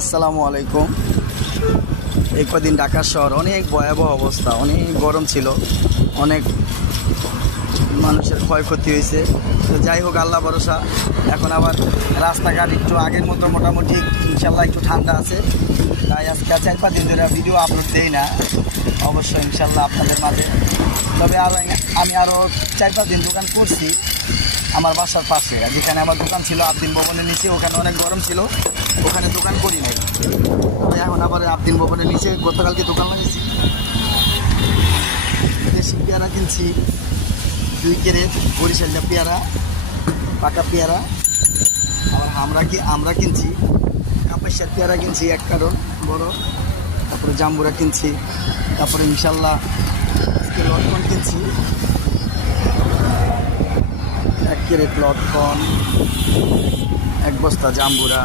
আসসালামু আলাইকুম। এই কদিন ঢাকা শহর অনেক ভয়াবহ অবস্থা, অনেক গরম ছিল, অনেক মানুষের ক্ষয়ক্ষতি হয়েছে। তো যাই হোক, আল্লাহ ভরসা। এখন আবার রাস্তাঘাট একটু আগের মতো মোটামুটি ইনশাল্লাহ একটু ঠান্ডা আছে। তাই আজকে 4-5 দিন ধরে ভিডিও আপলোড দেই না, অবশ্যই ইনশাল্লাহ আপনাদের মাঝে। তবে আমি আরও 4-5 দিন দোকান করছি আমার বাসার পাশে, যেখানে আমার দোকান ছিল আবদিন ভবনের নিচে। ওখানে অনেক গরম ছিল, ওখানে দোকান করি নাই। তবে এখন আবার আবদিন ভবনের নিচে গতকালকে দোকান লাগিয়েছি। দেশি পেয়ারা কিনছি 2 ক্যারেট, বরিশালটা পেয়ারা, পাকা পেয়ারা। আবার আমরা কিনছি কাপাসিয়ার পেয়ারা কিনছি 1 কার্টন বড়। তারপরে জাম্বুরা কিনছি, তারপরে ইনশাল্লাহ আজকে লটকন কিনছি 1 ক্যারেট লটকন, 1 বস্তা জাম্বুরা।